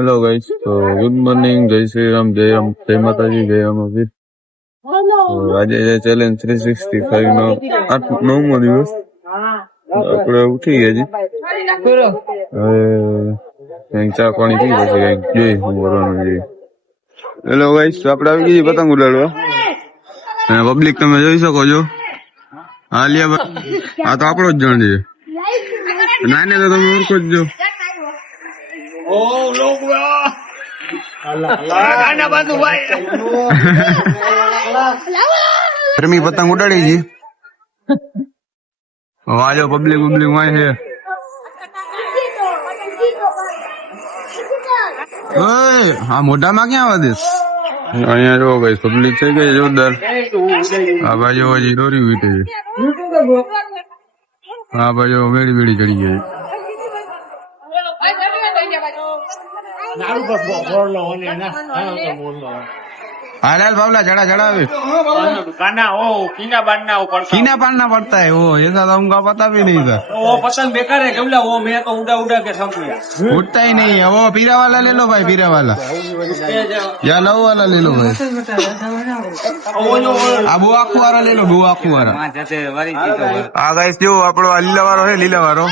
Hello guys, तो good morning, जय श्री राम, जय माता जी, जय अमरवीर। तो आज चैलेंज 365 નો 9મો દિવસ આપણે ઉઠી ગયા જી. હવે કંઈક ચા પાણી પી પછી કંઈક જોઈએ શું કરવાનું છે. હેલો ગાઈસ, તો આપણે આવી ગઈ પતંગ ઉડાડવા. પબ્લિક તમે જોઈ શકો છો. હા લિયા, આ તો આપણો જ જણ છે. નાને તો તમે ઓળખો જ છો. પ્રેમી પતંગ ઉડાડી છે. વાજો પબ્લિક માં છે. હા મોઢામાં ક્યાં વધે? અહીંયા જો ગઈ પબ્લિક થઈ ગઈ જોરદાર. આ બાજુ હજી દોરી વીટે છે. હા બાજુ વેડી વેડી ચડી ગઈ. हालाल बावला जड़ा जड़ा कीना पालना पड़ता है वो, ऐसा तो हमको पता भी नहीं था. वो पसंद बेकार है केवला, वो मैं तो उड़ा उड़ा के समझ उठता ही नहीं है. वो पीरा वाला ले लो भाई, पीरा वाला या लव वाला ले लो भाई. अब वो आखू वाला ले लो, वो आखू वाला. हाँ गाइस, जो आपड़ो लीला वारो है, लीला वारो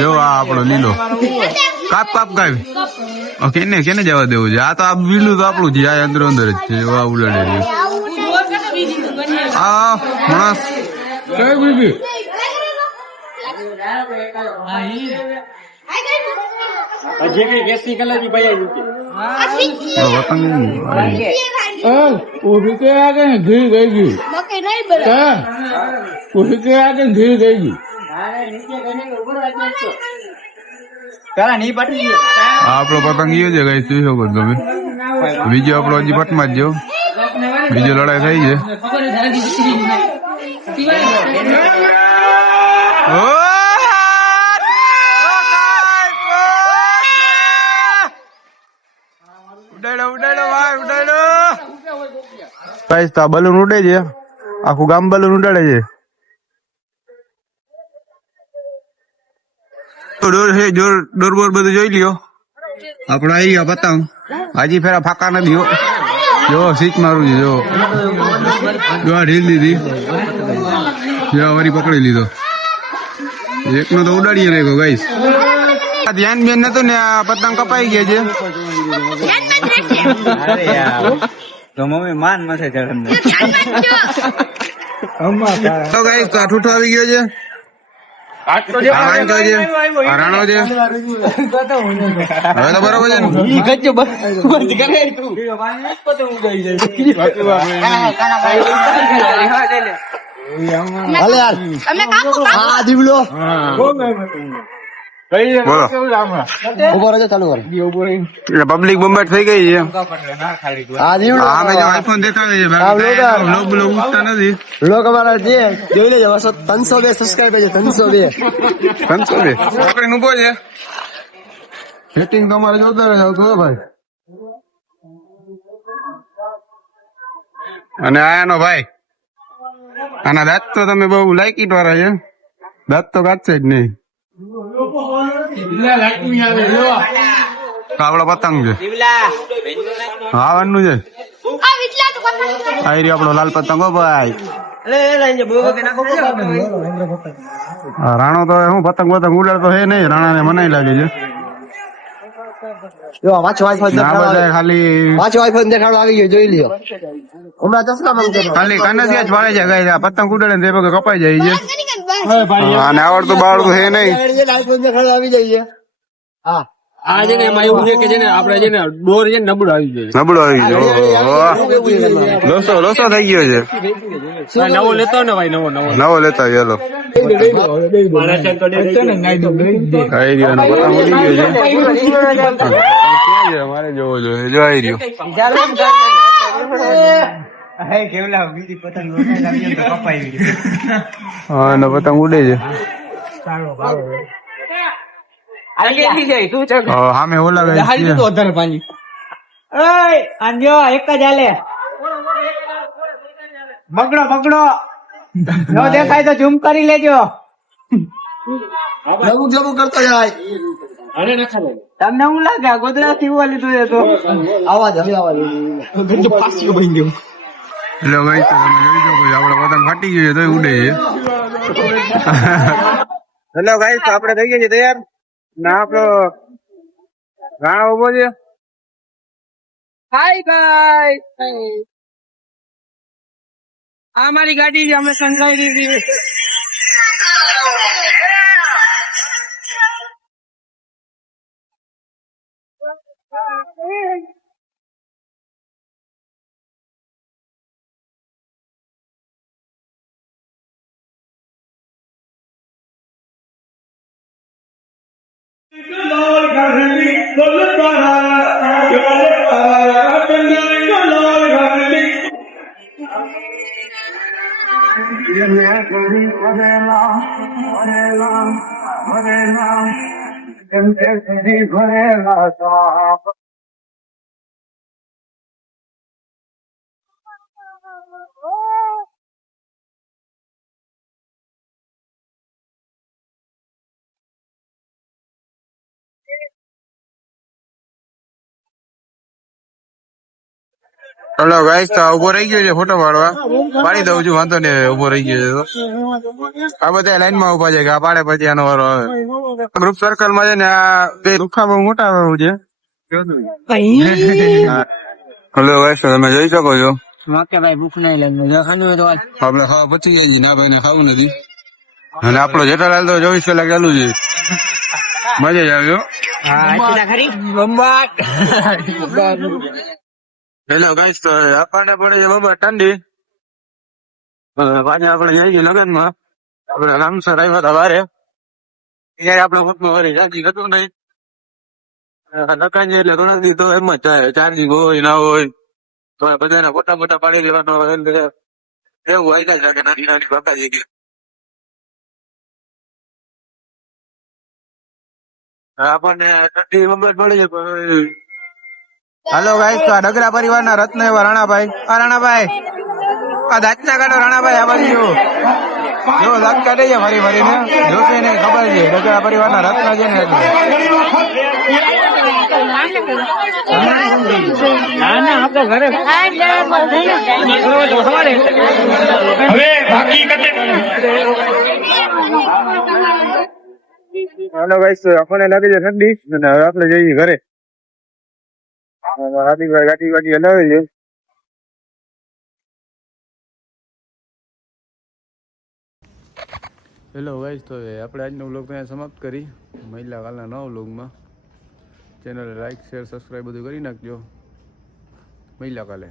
जो आपड़ो लीलो काप काप काप કેને કેને જવા દેવું છે? આ તો આ બીલું તો આપણું છે, આ અંદર અંદર જ છે. ઉડાડે આ માણસ કઈ બીબી ઉભી કે આગળ ઘી ગઈ ગઈ, ઉભી કે આગળ ઘી ગઈ ગઈ. આપણો પતંગિયો છે કઈ શું શકો તમે. બીજો આપણો હજી પટમાં જ જો, બીજો લડાઈ થઈ છે. ઉડાડો ઉડાડો ભાઈ ઉડાડો. ગાઈસ, તો આ બલૂન ઉડે છે, આખું ગામ બલૂન ઉડાડે છે. ડોર બોર બધું જોઈ લ્યો. આપડે આવી ગયા પતંગ. હજી ફેરા ફાકા નથી. જો સીટ મારું છે, જો ઢીલ દીધી, વરી પકડી લીધો. એકનો તો ઉડાડીએ રહ્યો ગાઈસ. ધ્યાન બેન નતું ને આ પતંગ કપાઈ ગયા છે. તો મમ્મી માન માથે ચડે તો ગાઈસ, તો ઠૂઠો આવી ગયો છે. રાણો છે હવે તો બરોબર છે. પબ્લિક બંબાટ થઈ ગઈ છે. આઈફોન દેખાડે છે, ઉઠતા નથી. લોકો અમારા જે જોઈ લેજો, 302 સબસ્ક્રાઈબર છે. 302 પકડીને ઉભો છે. સેટિંગ તો અમારે જોરદાર આવતું ભાઈ. અને આયાનો ભાઈ, આના દાંત તો તમે બહુ લાયકીટ વાળા છે. દાંત તો કાઢશે જ નહીં. આપડો પતંગ છે, હાવાનું છે. આયરી આપણો લાલ પતંગ હો ભાઈ. રાણો તો હું પતંગ ઉડાડતો હે નહીં. રાણા ને મનાઈ લાગે છે. ખાલી કાનસિયા જ પાડે છે. પતંગ ઉડાડે ને કપાઈ જાય છે. અને આવડતું બાવડતું હે નહીં. આવી જાય આ છે ને એમાં એવું છે કે છે ને આપડે છે ને ડોર છે ને નબળો આવી જાય. લોસો થઈ ગયો છે. નવો લેતો ને ભાઈ, નવો લેતા ચાલો. મારે જોવો જોઈએ, જો આવી રહ્યો. હા, પતંગ ઉડે છે. સામે ઓલા એક જ હાલે. બગડો બગડો નો દેખાય તો ઝૂમ કરી લેજો. જબુ જબુ કરતો જાય. તમને હું લાગે આ ગોદડા થી ઉવા લીધું છે તો આવાજ હવે આવાજ પાછી બની ગયું. એટલે ભાઈ તો તમે જોઈ શકો છો આપડે પતંગ ફાટી ગયું છે તોય ઉડે છે. હેલો ગાઈસ તો આપણે થઈ ગયા છીએ તૈયાર ના આપણો રાણા ઉભો છે. હાય ગાઈસ, આ મારી ગાડી છે, અમે સંઘાઈ દીધી. હેલો ગાઈસ તો ઉભો રહી ગયો છે ફોટો પાડવા. પાડી દઉં છું વાંધો નહીં, ઉભો રહી ગયો છે તો. આ બધા લાઈન માં ઉભા છે કે આ પાડે પછી આનો વારો આવે. ગ્રુપ સર્કલ માં છે ને આ બે રૂખા બહુ મોટા આવે છે. હેલો ગાઈસ તો તમે જોઈ શકો છો ભાઈ ભૂખ નહીં લાગે આપડે ખાવા પચી જાય છે ના ભાઈ ને ખાવું નથી. અને આપણો જેઠાલાલ તો 24 કલાક ચાલુ છે. મજા જ આવ્યો. હેલો ગાઈસ તો આપણને પડે છે બાબા ઠંડી. પાછા આપણે જઈએ છીએ લગન માં. આપડે રામસર આવ્યા હતા વારે ત્યારે આપડે ફોટમાં વારે ચાર્જિંગ હતું નહીં. નકાન એટલે ઘણા દી તો એમ જ થાય ચાર્જિંગ હોય ના હોય તો બધાને ફોટા મોટા પાડી લેવાનો એવું હોય કે નાની નાની બાકાજી ગઈ. આપણને ઠંડી મગજ પડી છે. હાલો ગાઈસ તો આ ડગરા પરિવારના રત્ન એવા રાણાભાઈ. આ રાણાભાઈ આ દાંતના કાઢો રાણાભાઈ આ બાજુ જો દાંત કાઢે છે ફરી ફરીને જોશે ને ખબર છે ડગરા પરિવારના રત્ન છે ને એટલે. હાલો ગાઈસ આપણને લાગે છે ઠંડી અને હવે આપણે જઈએ ઘરે. હાર્દિકભાઈ ગાડી ગાડી હલાવે છે. હેલો ગાઈસ તો આપણે આજનો વ્લોગ ત્યાં સમાપ્ત કરી. મહિલા કાલના નવા વ્લોગમાં ચેનલ લાઈક શેર સબસ્ક્રાઈબ બધું કરી નાખજો. મહિલા કાલે.